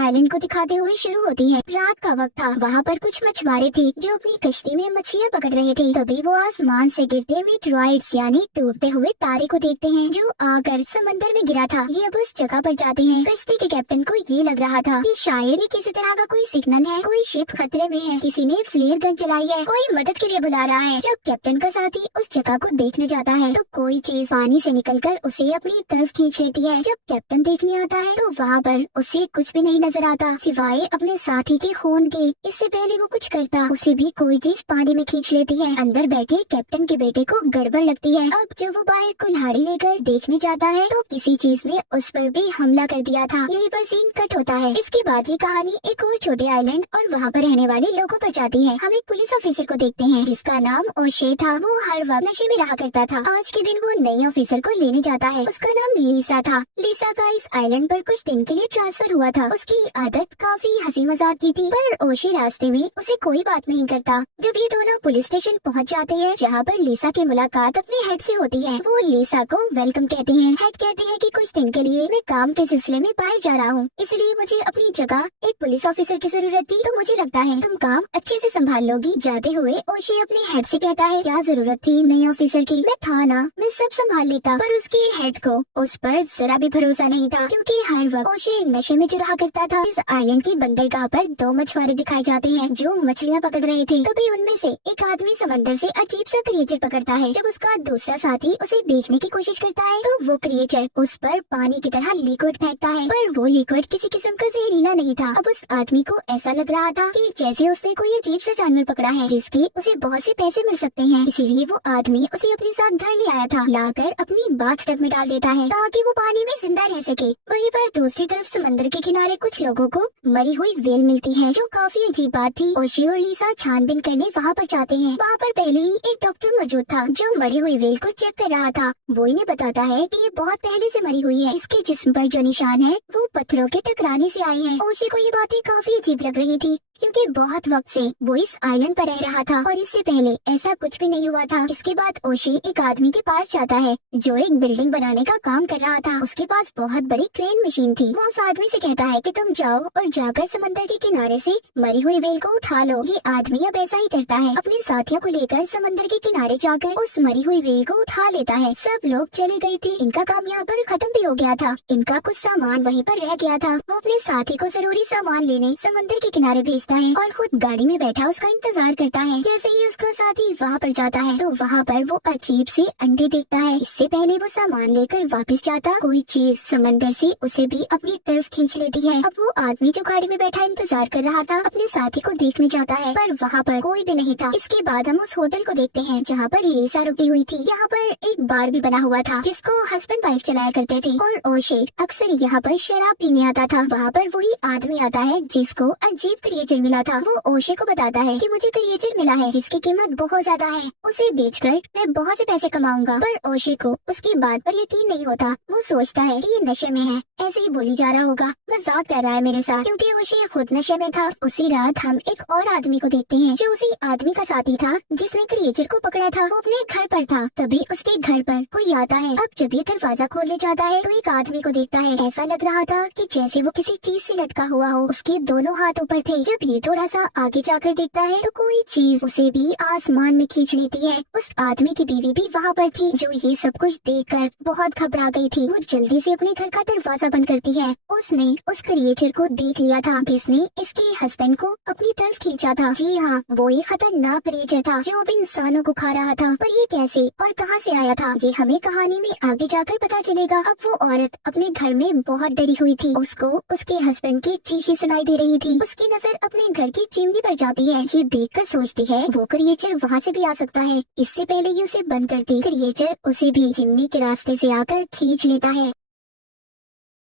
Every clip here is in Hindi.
आइलैंड को दिखाते हुए शुरू होती है। रात का वक्त था, वहाँ पर कुछ मछुआरे थे जो अपनी कश्ती में मछलियाँ पकड़ रहे थे। तभी वो आसमान से गिरते मीटरॉइड्स यानी टूटते हुए तारे को देखते हैं जो आकर समंदर में गिरा था। ये अब उस जगह पर जाते हैं। कश्ती के कैप्टन को ये लग रहा था कि शायद ये किसी तरह का कोई सिग्नल है, कोई शिप खतरे में है, किसी ने फ्लेयर गन चलाई है, कोई मदद के लिए बुला रहा है। जब कैप्टन का साथी उस जगह को देखने जाता है तो कोई चीज पानी से निकलकर उसे अपनी तरफ खींच लेती है। जब कैप्टन देखने आता है तो वहाँ पर उसे कुछ भी नहीं नजर आता सिवाय अपने साथी के खून के। इससे पहले वो कुछ करता उसे भी कोई चीज पानी में खींच लेती है। अंदर बैठे कैप्टन के बेटे को गड़बड़ लगती है। अब जब वो बाहर कुल्हाड़ी लेकर देखने जाता है तो किसी चीज ने उस पर भी हमला कर दिया था। यहीं पर सीन कट होता है। इसके बाद ये कहानी एक और छोटे आइलैंड और वहाँ पर रहने वाले लोगों पर जाती है। हम एक पुलिस ऑफिसर को देखते हैं जिसका नाम ओशे था। वो हर वक्त नशे में रहा करता था। आज के दिन वो नई ऑफिसर को लेने जाता है। उसका नाम लीसा था। लीसा का इस आइलैंड पर कुछ दिन के लिए ट्रांसफर हुआ था। उसकी आदत काफी हंसी मजाक की थी, पर ओशे रास्ते में उसे कोई बात नहीं करता। जब ये दोनों पुलिस स्टेशन पहुंच जाते हैं जहाँ पर लीसा की मुलाकात अपने हेड से होती है, वो लीसा को वेलकम कहते हैं। हेड कहती है कि कुछ दिन के लिए मैं काम के सिलसिले में बाहर जा रहा हूँ, इसलिए मुझे अपनी जगह एक पुलिस ऑफिसर की जरूरत थी, तो मुझे लगता है तुम काम अच्छे से संभाल लोगी। जाते हुए ओशे अपने हेड से कहता है क्या जरूरत थी नई ऑफिसर की, मैं था ना, मैं सब संभाल लेता। पर उसके हेड को उस पर जरा भी भरोसा नहीं था क्योंकि हर वक्त ओशे नशे में जो रहा करता था। इस आइलैंड की बंदरगाह पर दो मछुआरे दिखाए जाते हैं जो मछलियाँ पकड़ रहे थे। तभी उनमें से एक आदमी समंदर से अजीब सा क्रिएचर पकड़ता है। जब उसका दूसरा साथी उसे देखने की कोशिश करता है तो वो क्रिएचर उस पर पानी की तरह लिक्विड फेंकता है, पर वो लिक्विड किसी किस्म का जहरीला नहीं था। अब उस आदमी को ऐसा लग रहा था कि जैसे उसने कोई अजीब सा जानवर पकड़ा है जिसके उसे बहुत से पैसे मिल सकते हैं। इसीलिए वो आदमी उसे अपने साथ घर ले आया था, लाकर अपनी बाथटब में डाल देता है ताकि वो पानी में जिंदा रह सके। वहीं पर दूसरी तरफ समंदर के किनारे कुछ लोगों को मरी हुई व्हेल मिलती है जो काफी अजीब बात थी। ओशे और लीसा छानबीन करने वहाँ पर जाते हैं। वहाँ पर पहले ही एक डॉक्टर मौजूद था जो मरी हुई व्हेल को चेक कर रहा था। वो इन्हें बताता है कि ये बहुत पहले से मरी हुई है, इसके जिस्म पर जो निशान है वो पत्थरों के टकराने से आए हैं। ओशे को ये बातें काफी अजीब लग रही थी क्योंकि बहुत वक्त से वो इस आइलैंड पर रह रहा था और इससे पहले ऐसा कुछ भी नहीं हुआ था। इसके बाद ओशे एक आदमी के पास जाता है जो एक बिल्डिंग बनाने का काम कर रहा था। उसके पास बहुत बड़ी क्रेन मशीन थी। वो उस आदमी से कहता है कि तुम जाओ और जाकर समंदर के किनारे से मरी हुई व्हेल को उठा लो। ये आदमी अब ऐसा ही करता है, अपने साथियों को लेकर समंदर के किनारे जाकर उस मरी हुई व्हेल को उठा लेता है। सब लोग चले गए थे, इनका काम यहाँ पर खत्म भी हो गया था। इनका कुछ सामान वहीं पर रह गया था। वो अपने साथी को जरूरी सामान लेने समंदर के किनारे भेजता है और खुद गाड़ी में बैठा उसका इंतजार करता है। जैसे ही उसका साथी वहाँ पर जाता है तो वहाँ पर वो अजीब से अंडे देखता है। इससे पहले वो सामान लेकर वापस जाता, कोई चीज समंदर से उसे भी अपनी तरफ खींच लेती है। अब वो आदमी जो गाड़ी में बैठा इंतजार कर रहा था अपने साथी को देखने जाता है, पर वहाँ पर कोई भी नहीं था। इसके बाद हम उस होटल को देखते हैं जहाँ पर लीसा रुकी हुई थी। यहाँ पर एक बार भी बना हुआ था जिसको हस्बैंड वाइफ चलाया करते थे और ओशे अक्सर यहाँ पर शराब पीने आता था। वहाँ पर वही आदमी आता है जिसको अजीब क्रिएचर मिला था। वो ओशे को बताता है कि मुझे क्रिएचर मिला है जिसकी कीमत बहुत ज्यादा है, उसे बेचकर मैं बहुत से पैसे कमाऊंगा। पर ओशे को उसकी बात पर यकीन नहीं होता। वो सोचता है कि ये नशे में है, ऐसे ही बोली जा रहा होगा, मजाक कर रहा है मेरे साथ, क्योंकि ओशे खुद नशे में था। उसी रात हम एक और आदमी को देखते हैं जो उसी आदमी का साथी था जिसने क्रिएचर को पकड़ा था। वो अपने घर पर था, तभी उसके घर पर कोई आता है। अब जब ये दरवाजा खोलने जाता है तो एक आदमी को देखता है। ऐसा लग रहा था कि जैसे वो किसी चीज से लटका हुआ हो। उसके दोनों हाथ ऊपर थे। जब ये थोड़ा सा आगे जाकर देखता है तो कोई चीज उसे भी आसमान में खींच लेती है। उस आदमी की बीवी भी वहाँ पर थी जो ये सब कुछ देखकर बहुत घबरा गई थी। वो जल्दी से अपने घर का दरवाजा बंद करती है। उसने उस क्रिएचर को देख लिया था जिसने इसके हस्बैंड को अपनी तरफ खींचा था। जी हाँ, वो एक खतरनाक क्रिएचर था जो अब इंसानों को खा रहा था। पर ये कैसे और कहाँ से आया था ये हमें कहानी में आगे जाकर पता चलेगा। अब वो औरत अपने घर में बहुत डरी हुई थी। उसको उसके हस्बैंड की चीखें सुनाई दे रही थी। उसकी नजर अपने घर की चिमनी पर जाती है। ये देखकर सोचती है वो क्रिएचर वहाँ से भी आ सकता है। इससे पहले ही उसे बंद करती क्रिएचर उसे भी चिमनी के रास्ते से आकर खींच लेता है।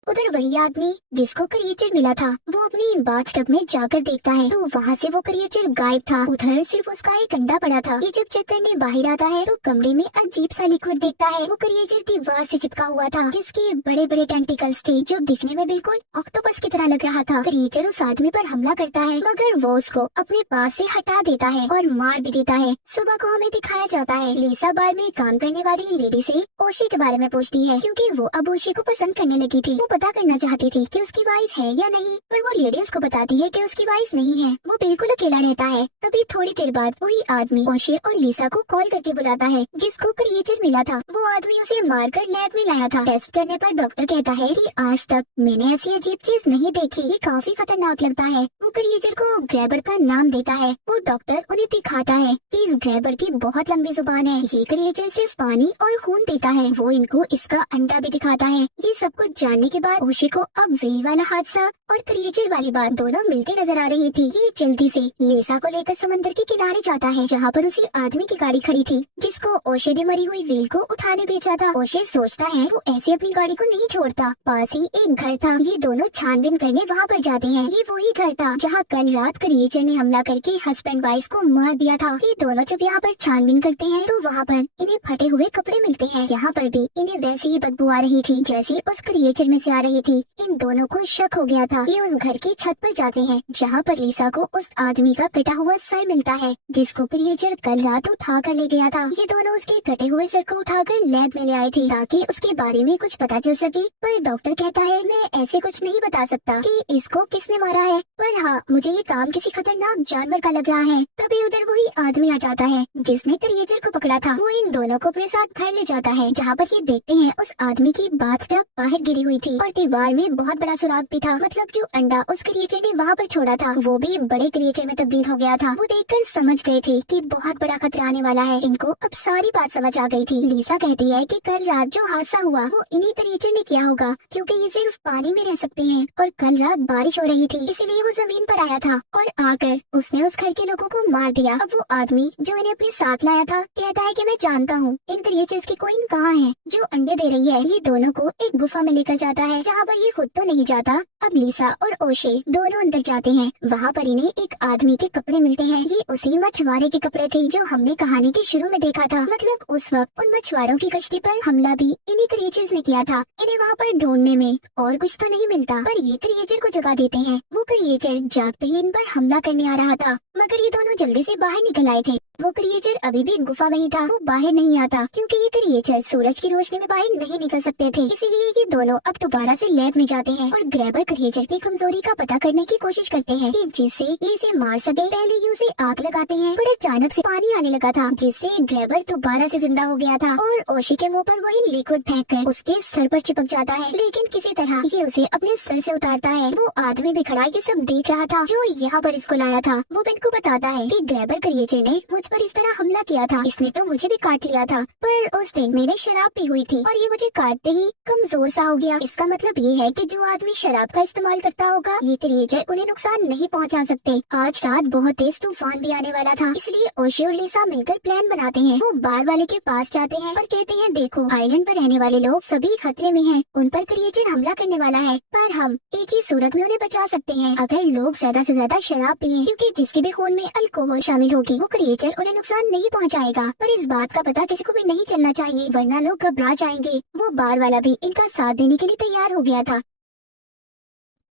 उधर वही आदमी जिसको क्रिएचर मिला था वो अपनी बाथटब में जाकर देखता है तो वहाँ से वो क्रिएचर गायब था। उधर सिर्फ उसका एक अंडा पड़ा था। ये जब चेक करने बाहर आता है तो कमरे में अजीब सा लिक्विड देखता है। वो क्रिएचर दीवार से चिपका हुआ था जिसके बड़े बड़े टेंटिकल्स थे जो दिखने में बिल्कुल ऑक्टोपस की तरह लग रहा था। क्रिएचर उस आदमी पर हमला करता है मगर वो उसको अपने पास से हटा देता है और मार भी देता है। सुबह को हमें दिखाया जाता है लीसा बार में काम करने वाली लेडी से ओशे के बारे में पूछती है क्योंकि वो अब ओशे को पसंद करने लगी थी। वो पता करना चाहती थी कि उसकी वाइफ है या नहीं, पर वो लेडी उसको बताती है कि उसकी वाइफ नहीं है, वो बिल्कुल अकेला रहता है। तभी थोड़ी देर बाद वही आदमी ओशे और लिसा को कॉल करके बुलाता है जिसको क्रिएचर मिला था। वो आदमी उसे मारकर लैब में लाया था। टेस्ट करने पर डॉक्टर कहता है कि आज तक मैंने ऐसी अजीब चीज नहीं देखी, ये काफी खतरनाक लगता है। वो क्रिएचर को ग्रैबर का नाम देता है। वो डॉक्टर उन्हें दिखाता है कि इस ग्रैबर की बहुत लंबी जुबान है, ये क्रिएचर सिर्फ पानी और खून पीता है। वो इनको इसका अंडा भी दिखाता है। ये सब कुछ जानने के बाद ओशे को अब व्हेल वाला हादसा और क्रिएचर वाली बात दोनों मिलती नजर आ रही थी। ये जल्दी से लिसा को लेकर समंदर के किनारे जाता है जहाँ पर उसी आदमी की गाड़ी खड़ी थी जिसको ओशे ने मरी हुई व्हेल को उठाने भेजा था। ओशे सोचता है वो ऐसे अपनी गाड़ी को नहीं छोड़ता। पास ही एक घर था। ये दोनों छानबीन करने वहाँ पर जाते हैं। ये वही घर था जहाँ कल रात क्रिएचर ने हमला करके हस्बैंड वाइफ को मार दिया था। ये दोनों जब यहाँ पर छानबीन करते हैं तो वहाँ पर इन्हें फटे हुए कपड़े मिलते हैं। यहाँ पर भी इन्हें वैसी ही बदबू आ रही थी जैसी उस क्रिएचर में से आ रही थी। इन दोनों को शक हो गया था। ये उस घर की छत पर जाते हैं जहाँ पर लिसा को उस आदमी का कटा हुआ सर मिलता है जिसको क्रिएचर कल रात उठा कर ले गया था। ये दोनों उसके कटे हुए सर को उठाकर लैब में ले आए थे ताकि उसके बारे में कुछ पता चल सके, पर डॉक्टर कहता है मैं ऐसे कुछ नहीं बता सकता कि इसको किसने मारा है, पर हाँ मुझे ये काम किसी खतरनाक जानवर का लग रहा है। तभी उधर वही आदमी आ जाता है जिसने क्रिएचर को पकड़ा था। वो इन दोनों को अपने साथ घर ले जाता है जहाँ पर ये देखते हैं उस आदमी की बाथटब बाहर गिरी हुई थी और दीवार में बहुत बड़ा सुराग भी था। मतलब जो अंडा उस क्रिएचर ने वहाँ पर छोड़ा था वो भी बड़े क्रिएचर में तब्दील हो गया था। वो देखकर समझ गए थे कि बहुत बड़ा खतरा आने वाला है। इनको अब सारी बात समझ आ गई थी। लिसा कहती है कि कल रात जो हादसा हुआ वो इन्हीं क्रिएचर ने किया होगा क्योंकि ये सिर्फ पानी में रह सकते हैं और कल रात बारिश हो रही थी इसलिए वो जमीन पर आया था और आकर उसने उस घर के लोगों को मार दिया। अब वो आदमी जो इन्हें अपने साथ लाया था कहता है कि मैं जानता हूँ इन क्रिएचर्स की क्वीन कहाँ है जो अंडे दे रही है। ये दोनों को एक गुफा में लेकर जाता है जहाँ पर ये खुद तो नहीं जाता। अब लिसा और ओशे दोनों अंदर जाते हैं। वहाँ पर इन्हें एक आदमी के कपड़े मिलते हैं। ये उसी मछुआरे के कपड़े थे जो हमने कहानी के शुरू में देखा था। मतलब उस वक्त उन मछुआरों की कश्ती पर हमला भी इन्हीं क्रिएचर्स ने किया था। इन्हें वहाँ पर ढूंढने में और कुछ तो नहीं मिलता पर ये क्रिएचर को जगा देते हैं। वो क्रिएचर जागते ही इन पर हमला करने आ रहा था मगर ये दोनों जल्दी से बाहर निकल आए थे। वो क्रिएचर अभी भी गुफा में ही था। वो बाहर नहीं आता क्योंकि ये क्रिएचर सूरज की रोशनी में बाहर नहीं निकल सकते थे। इसीलिए ये दोनों अब दोबारा से लैब में जाते हैं और ग्रैबर क्रिएचर की कमजोरी का पता करने की कोशिश करते हैं कि जिससे ये इसे मार सके। पहले ये उसे आग लगाते हैं पर अचानक से पानी आने लगा था जिससे ग्रैबर दोबारा से जिंदा हो गया था और ओशी के मुंह पर वही लिक्विड फेंक कर उसके सर पर चिपक जाता है। लेकिन किसी तरह ये उसे अपने सर से उतारता है। वो आदमी भी खड़ा ये सब देख रहा था जो यहाँ पर इसको लाया था। वो बेन को बताता है कि ग्रैबर क्रिएचर ने मुझ पर इस तरह हमला किया था। इसने तो मुझे भी काट लिया था पर उस दिन मैंने शराब पी हुई थी और ये मुझे काटते ही कमजोर सा हो गया। इसका मतलब ये है कि जो आदमी शराब का इस्तेमाल करता होगा ये क्रिएचर उन्हें नुकसान नहीं पहुंचा सकते। आज रात बहुत तेज तूफान भी आने वाला था इसलिए ओशे और लिसा मिलकर प्लान बनाते हैं। वो बार वाले के पास जाते हैं और कहते हैं देखो आइलैंड पर रहने वाले लोग सभी खतरे में हैं। उन पर क्रिएचर हमला करने वाला है पर हम एक ही सूरत में उन्हें बचा सकते हैं अगर लोग ज्यादा से ज्यादा शराब पिए क्योंकि जिसके भी खून में अल्कोहल शामिल होगी वो क्रिएचर उन्हें नुकसान नहीं पहुंचाएगा। पर इस बात का पता किसी को भी नहीं चलना चाहिए वरना लोग घबरा जाएंगे। वो बार वाला भी इनका साथ देने के लिए तैयार हो गया था।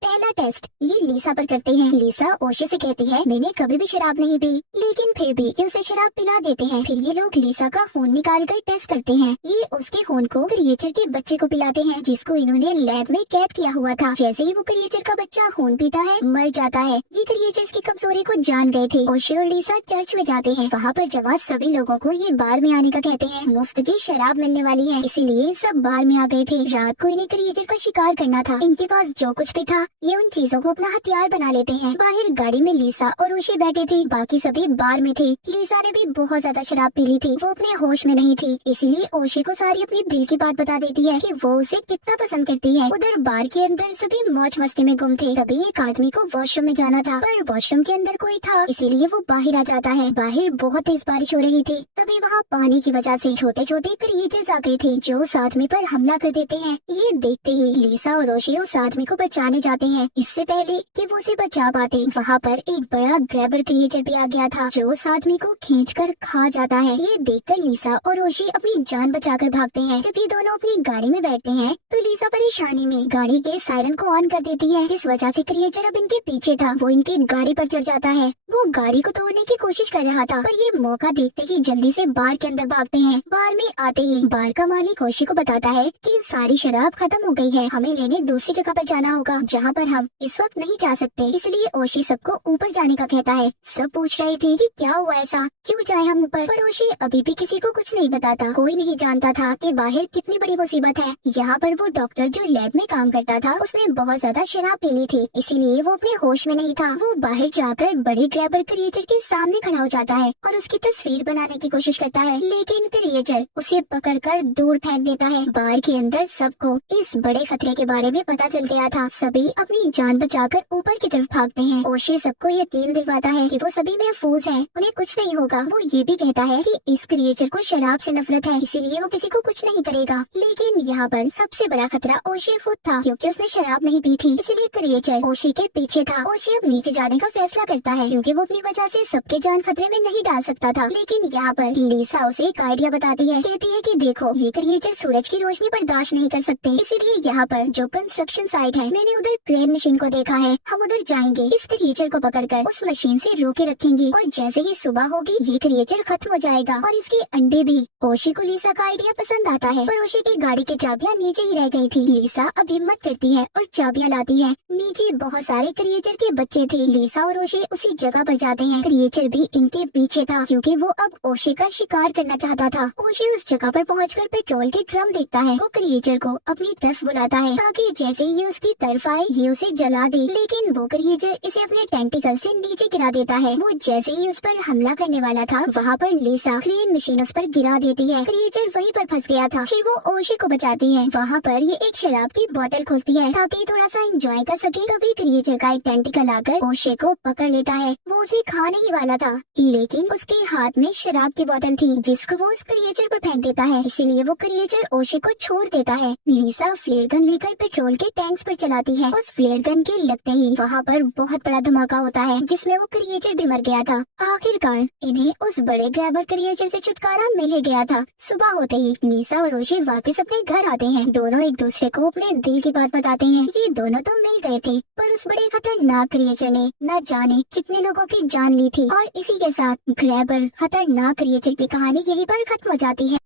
पहला टेस्ट ये लिसा पर करते हैं। लिसा ओशे से कहती है मैंने कभी भी शराब नहीं पी लेकिन फिर भी ये उसे शराब पिला देते हैं। फिर ये लोग लिसा का खून निकाल कर टेस्ट करते हैं। ये उसके खून को क्रिएचर के बच्चे को पिलाते हैं जिसको इन्होंने लैब में कैद किया हुआ था। जैसे ही वो क्रिएचर का बच्चा खून पीता है मर जाता है। ये क्रिएचर्स की कमजोरी को जान गए थे। ओशे और लिसा चर्च में जाते हैं। वहाँ पर जमा सभी लोगों को ये बार में आने का कहते हैं। मुफ्त की शराब मिलने वाली है इसीलिए सब बार में आ गए थे। रात को इन्हें क्रिएचर का शिकार करना था। इनके पास जो कुछ भी था ये उन चीजों को अपना हथियार बना लेते हैं। बाहर गाड़ी में लिसा और ओशे बैठे थे। बाकी सभी बार में थे। लिसा ने भी बहुत ज्यादा शराब पी ली थी। वो अपने होश में नहीं थी इसीलिए ओशे को सारी अपनी दिल की बात बता देती है कि वो उसे कितना पसंद करती है। उधर बार के अंदर सभी मौज मस्ती में गुम थे। तभी एक आदमी को वॉशरूम में जाना था पर वॉशरूम के अंदर कोई था इसीलिए वो बाहर आ जाता है। बाहर बहुत तेज बारिश हो रही थी। तभी वहाँ पानी की वजह से छोटे छोटे क्रिएचर्स आ गए थे जो उस आदमी पर हमला कर देते हैं। ये देखते ही लिसा और ओशे उस आदमी को बचाने जाते जाते हैं इससे पहले कि वो उसे बचा पाते। वहाँ पर एक बड़ा ग्रैबर क्रिएचर भी आ गया था जो उस आदमी को खींचकर खा जाता है। ये देखकर लीसा और ओशी अपनी जान बचाकर भागते हैं। जब ये दोनों अपनी गाड़ी में बैठते हैं तो लीसा परेशानी में गाड़ी के सायरन को ऑन कर देती है, जिस वजह से क्रिएचर अब इनके पीछे था वो इनकी गाड़ी पर चढ़ जाता है। वो गाड़ी को तोड़ने की कोशिश कर रहा था पर ये मौका देखते ही जल्दी से बार के अंदर भागते हैं। बार में आते ही बार का मालिक ओशी को बताता है कि सारी शराब खत्म हो गई है, हमें लेने दूसरी जगह पर जाना होगा जहाँ पर हम इस वक्त नहीं जा सकते। इसलिए ओशी सबको ऊपर जाने का कहता है। सब पूछ रहे थे कि क्या हुआ ऐसा, क्यों जाए हम ऊपर, पर ओशी अभी भी किसी को कुछ नहीं बताता। कोई नहीं जानता था कि बाहर कितनी बड़ी मुसीबत है। यहाँ पर वो डॉक्टर जो लैब में काम करता था उसने बहुत ज्यादा शराब पी ली थी, इसीलिए वो अपने होश में नहीं था। वो बाहर जाकर बड़े ग्रैबर क्रिएचर के सामने खड़ा हो जाता है और उसकी तस्वीर बनाने की कोशिश करता है, लेकिन क्रिएचर उसे पकड़कर दूर फेंक देता है। बार के अंदर सबको इस बड़े खतरे के बारे में पता चल गया था। सभी अपनी जान बचाकर ऊपर की तरफ भागते हैं। ओशी सबको यकीन दिलवाता है कि वो सभी महफूज हैं, उन्हें कुछ नहीं होगा। वो ये भी कहता है कि इस क्रिएचर को शराब से नफरत है, इसीलिए वो किसी को कुछ नहीं करेगा। लेकिन यहाँ पर सबसे बड़ा खतरा ओशी खुद था, क्योंकि उसने शराब नहीं पी थी, इसलिए क्रिएचर ओशी के पीछे था। ओशी अब नीचे जाने का फैसला करता है क्योंकि वो अपनी वजह से सबके जान खतरे में नहीं डाल सकता था। लेकिन यहाँ पर लीसा उसे एक आइडिया बताती है, कहती है कि देखो ये क्रिएचर सूरज की रोशनी बर्दाश्त नहीं कर सकते, इसीलिए यहाँ पर जो कंस्ट्रक्शन साइट है मैंने उधर क्रेन मशीन को देखा है, हम उधर जाएंगे, इस क्रिएचर को पकड़कर उस मशीन से रोके रखेंगे और जैसे ही सुबह होगी ये क्रिएचर खत्म हो जाएगा और इसके अंडे भी। ओशी को लीसा का आइडिया पसंद आता है पर ओशी की गाड़ी की चाबियां नीचे ही रह गई थी। लीसा अब हिम्मत करती है और चाबियां लाती है। नीचे बहुत सारे क्रिएचर के बच्चे थे। लीसा और ओशी उसी जगह पर जाते हैं। क्रिएचर भी इनके पीछे था क्योंकि वो अब ओशी का शिकार करना चाहता था। ओशी उस जगह पर पहुंचकर पेट्रोल के ड्रम देखता है। वो क्रिएचर को अपनी तरफ बुलाता है ताकि जैसे ही उसकी तरफ आए ये उसे जला दे, लेकिन वो क्रिएचर इसे अपने टेंटिकल से नीचे गिरा देता है। वो जैसे ही उस पर हमला करने वाला था वहाँ पर लीसा क्रेन मशीन उस पर गिरा देती है। क्रिएचर वहीं पर फंस गया था। फिर वो ओशी को बचाती है। वहाँ पर ये एक शराब की बोतल खोलती है ताकि थोड़ा सा एंजॉय कर सके। तभी क्रिएचर का एक टेंटिकल आकर ओशी को पकड़ लेता है। वो उसे खाने ही वाला था, लेकिन उसके हाथ में शराब की बोतल थी जिसको वो उस क्रिएचर पर फेंक देता है, इसीलिए वो क्रिएचर ओशी को छोड़ देता है। लीसा फ्लेयर गन लेकर पेट्रोल के टैंक्स पर चलाती है। उस फ्लेयर गन के लगते ही वहाँ पर बहुत बड़ा धमाका होता है जिसमें वो क्रिएचर भी मर गया था। आखिरकार इन्हें उस बड़े ग्रैबर क्रिएचर से छुटकारा मिल ही गया था। सुबह होते ही लीसा और ओशी वापस अपने घर आते हैं। दोनों एक दूसरे को अपने दिल की बात बताते हैं। ये दोनों तो मिल गए थे पर उस बड़े खतरनाक क्रिएचर ने न जाने कितने लोगों की जान ली थी। और इसी के साथ ग्रैबर खतरनाक क्रिएचर की कहानी यहीं पर खत्म हो जाती है।